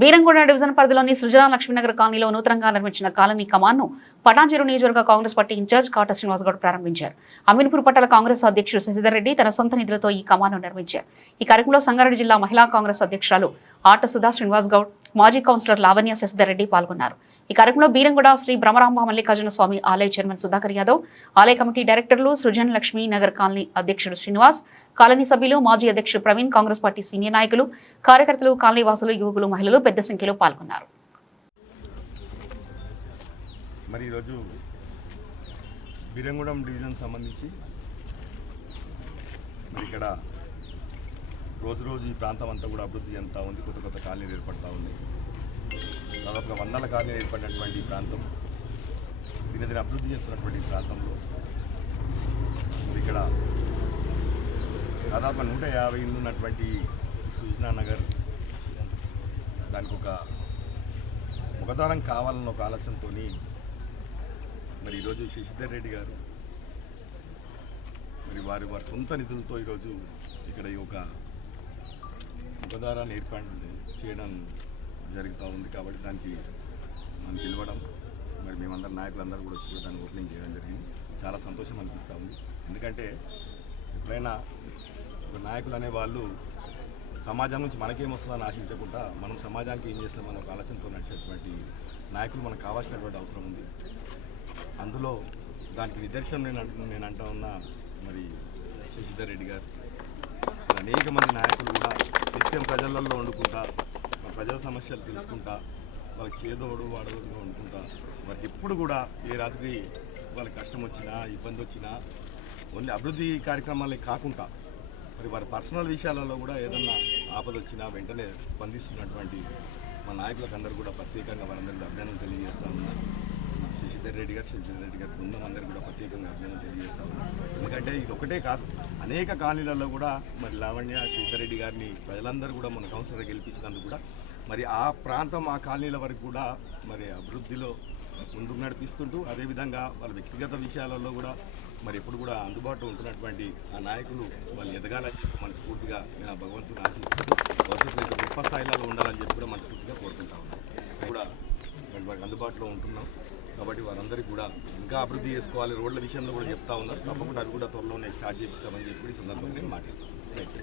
Beeramguda division పరిధిలోని సృజన లక్ష్మీనగర్ కాలనీలో నూతనంగా నిర్మించిన కాలనీ కమాన్ను పటాన్చెరు నియోజకవర్గ కాంగ్రెస్ పార్టీ ఇన్ఛార్జ్ కాటా శ్రీనివాస్ గౌడ్ ప్రారంభించారు. అమీన్పూర్ పట్టణ కాంగ్రెస్ అధ్యక్షుడు శశిధర్ రెడ్డి తన సొంత నిధులతో ఈ కమాన్ను నిర్మించారు. ఈ కార్యక్రమంలో సంగారెడ్డి జిల్లా మహిళా కాంగ్రెస్ అధ్యక్షురాలు ఆట సుధా శ్రీనివాస్ గౌడ్, మాజీ కౌన్సిలర్ లావణ్య శశిధర్ రెడ్డి పాల్గొన్నారు. ఈ కార్యక్రమంలో బీరంగూడ శ్రీ బ్రహ్మరాంబ మల్లికార్జున స్వామి ఆలయ చైర్మన్ సుధాకర్ యాదవ్, ఆలయ కమిటీ డైరెక్టర్లు సృజన్ లక్ష్మీ నగర్ కాలనీ అధ్యక్షుడు శ్రీనివాస్, కాలనీ సభ్యులు, మాజీ అధ్యక్షుడు ప్రవీణ్, కాంగ్రెస్ పార్టీ సీనియర్ నాయకులు, కార్యకర్తలు, కాలనీ వాసులు, యువకులు, మహిళలు పెద్ద సంఖ్యలో పాల్గొన్నారు. మరి ఈరోజు బీరంగూడెం డివిజన్ సంబంధించి మరి ఇక్కడ రోజు ఈ ప్రాంతం అంతా కూడా అభివృద్ధి చెందుతూ ఉంది. కొత్త కాలనీలు ఏర్పడుతూ ఉంది. దాదాపుగా వందల కాలనీలు ఏర్పడినటువంటి ఈ ప్రాంతం దినదిన అభివృద్ధి చెందుతున్నటువంటి ఈ ప్రాంతంలో మరి ఇక్కడ దాదాపు 150 ఇళ్ళు ఉన్నటువంటి సృజనా నగర్ దానికి ఒక ముఖద్వారం కావాలన్న ఒక ఆలోచనతో మరి ఈరోజు శశిధర్ రెడ్డి గారు మరి వారి సొంత నిధులతో ఈరోజు ఇక్కడ ఈ ఒక ముఖద్వారాన్ని ఏర్పాటు చేయడం జరుగుతూ ఉంది. కాబట్టి దానికి మనం పిలవడం మరి మేమందరం నాయకులందరూ కూడా వచ్చి దాన్ని ఓపెనింగ్ చేయడం జరిగింది. చాలా సంతోషం అనిపిస్తూ ఉంది. ఎందుకంటే ఎప్పుడైనా ఒక నాయకులు అనేవాళ్ళు సమాజం నుంచి మనకేమొస్తుందని ఆశించకుండా మనం సమాజానికి ఏం చేస్తామని ఒక ఆలోచనతో నడిచేటువంటి నాయకులు మనకు కావాల్సినటువంటి అవసరం ఉంది. అందులో దానికి నిదర్శనం నేను అంటా ఉన్నా మరి శశిధర్ రెడ్డి గారు, అనేక మంది నాయకులు కూడా నిత్యం ప్రజలలో వండుకుంటా, ప్రజల సమస్యలు తెలుసుకుంటా, వాళ్ళకి చేదోడు వాడవడుగా వండుకుంటా, వారికి ఎప్పుడు కూడా ఏ రాత్రి వాళ్ళకి కష్టం వచ్చినా ఇబ్బంది వచ్చినా ఓన్లీ అభివృద్ధి కార్యక్రమాలే కాకుండా మరి వారి పర్సనల్ విషయాలలో కూడా ఏదన్నా ఆపద వచ్చినా వెంటనే స్పందిస్తున్నటువంటి మా నాయకులకు అందరూ కూడా ప్రత్యేకంగా వారందరికీ అభినందనలు తెలియజేస్తూ ఉన్నారు. శశిధర్ రెడ్డి గారు బృందం అందరికీ కూడా ప్రత్యేకంగా అభినందనలు తెలియజేస్తూ ఉన్నారు. ఎందుకంటే ఇది ఒకటే కాదు, అనేక కాలనీలలో కూడా మరి లావణ్య శశిధర్ రెడ్డి గారిని ప్రజలందరూ కూడా మన కౌన్సిలర్ గెలిపించినందుకు కూడా మరి ఆ ప్రాంతం ఆ కాలనీల వరకు కూడా మరి అభివృద్ధిలో ముందుకు నడిపిస్తుంటూ అదేవిధంగా వాళ్ళ వ్యక్తిగత విషయాలలో కూడా మరి ఎప్పుడు కూడా అందుబాటులో ఉంటున్నటువంటి ఆ నాయకులు వాళ్ళు ఎదగాలని చెప్పి మనస్ఫూర్తిగా నేను ఆ భగవంతుని ఆశిస్తూ భవిష్యత్తులో గొప్ప స్థాయిలో ఉండాలని చెప్పి కూడా మనస్ఫూర్తిగా కోరుకుంటా ఉన్నాం. కూడా వారికి అందుబాటులో ఉంటున్నాం కాబట్టి వారందరికీ కూడా ఇంకా అభివృద్ధి చేసుకోవాలి. రోడ్ల విషయంలో కూడా చెప్తా ఉన్నారు. తప్పకుండా అది కూడా త్వరలోనే స్టార్ట్ చేపిస్తామని చెప్పి ఈ సందర్భంగా నేను మాటిస్తాను. రైట్.